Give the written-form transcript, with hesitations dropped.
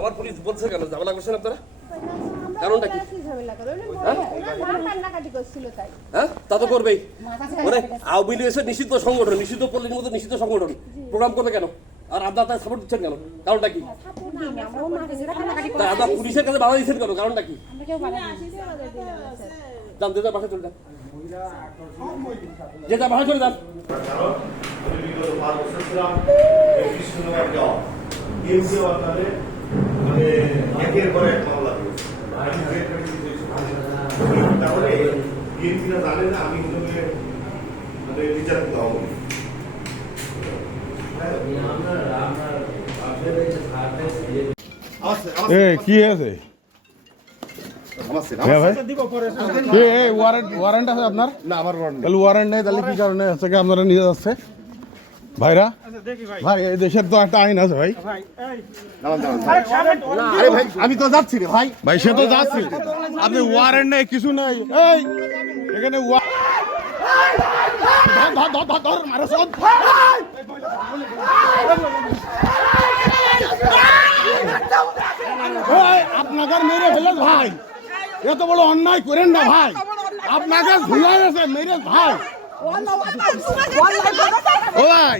আমার পুলিশ বলছে কেন ঝামেলা করছেন আপনারা? কারণটা কি? হ্যাঁ তা তো করবেই। মানে আওয়ামী লীগ এসে নিষিদ্ধ সংগঠন, নিষিদ্ধ পল্লীর মতো নিষিদ্ধ সংগঠন প্রোগ্রাম করবে কেন? আর আপনারা সাপোর্ট দিচ্ছেন কেন? কারণটা কি? আপনারা পুলিশের কাছে বাধা দিচ্ছেন কেন? কারণটা কি? যান যে যার বাসায় চলে যান, যে যার বাসায় চলে যান। একের পর এক মামলা করেছে তাহলে বিএনপিরা জানে না আমি বিচারক হব। কি আছে ওয়ারেন্ট আছে আপনার? না আমার তাহলে ওয়ারেন্ট নেই, তাহলে কি কারণে হচ্ছে আপনারা নিয়ে যাচ্ছে ভাইরা? ভাই এই দেশের তো একটা আইন আছে ভাই। আমি তো যাচ্ছি রে ভাই। ভাই সে তো যাচ্ছে, আপনি ওয়ারেন্ট নেই কিছু নেই। এই এখানে আপনাকে মেরে ফেলে ভাই, এত বড় অন্যায় করেন না ভাই। আপনাকে ভুলে গেছে মেরে ভাই। ও ভাই